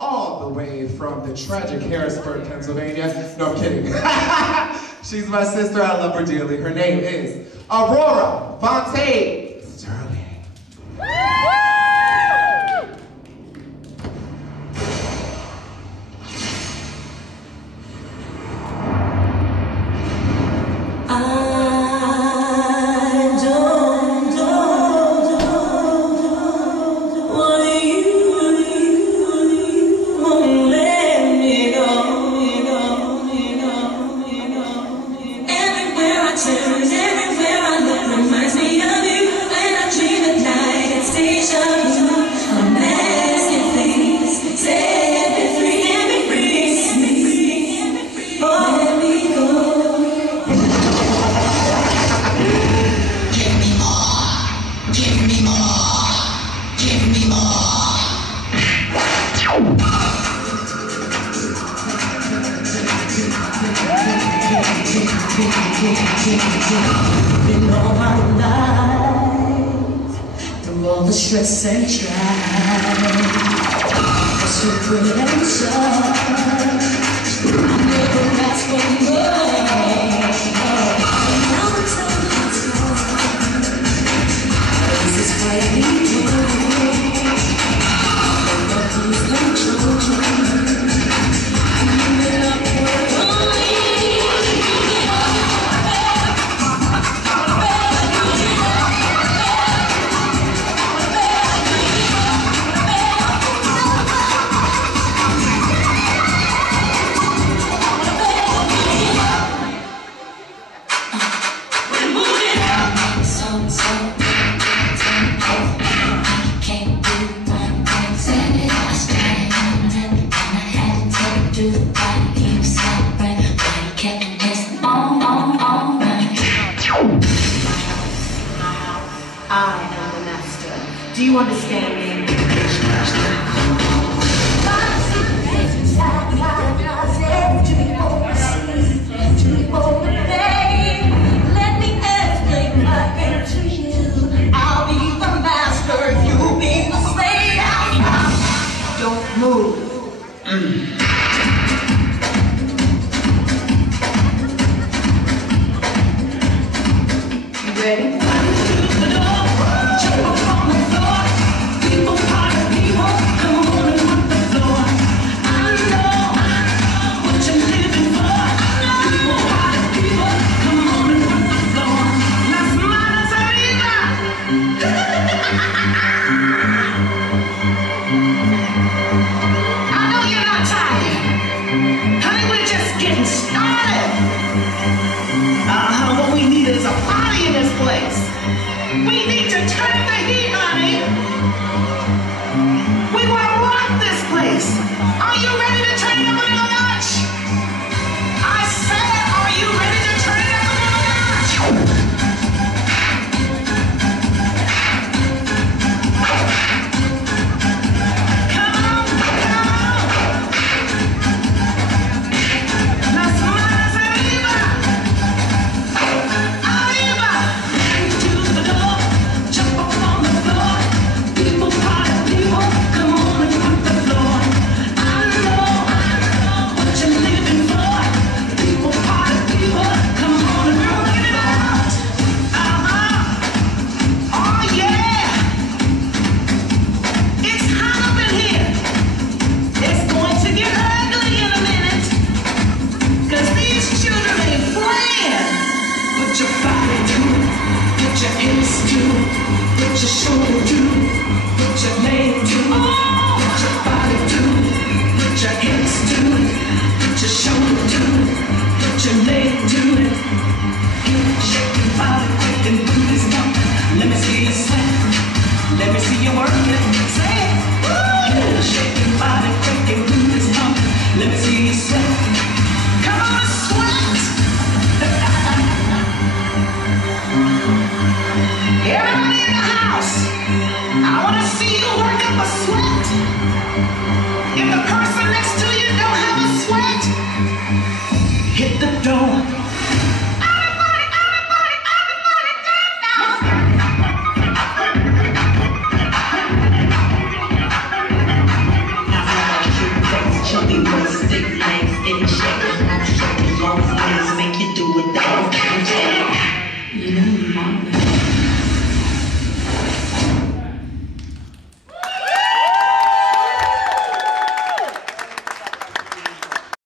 all the way from the tragic Harrisburg, Pennsylvania. No, I'm kidding. She's my sister, I love her dearly. Her name is Aurora Vontae Sterling. Been all my life through all the stress and strife, so good and shine. I never asked for more. Now it's time. This is why we do. Nothing's control. I'm giving up for I am the master. Do you understand me? Let me explain my game to you. I'll be the master, you be the slave. Don't move. You ready? I know you're not tired. Thank you.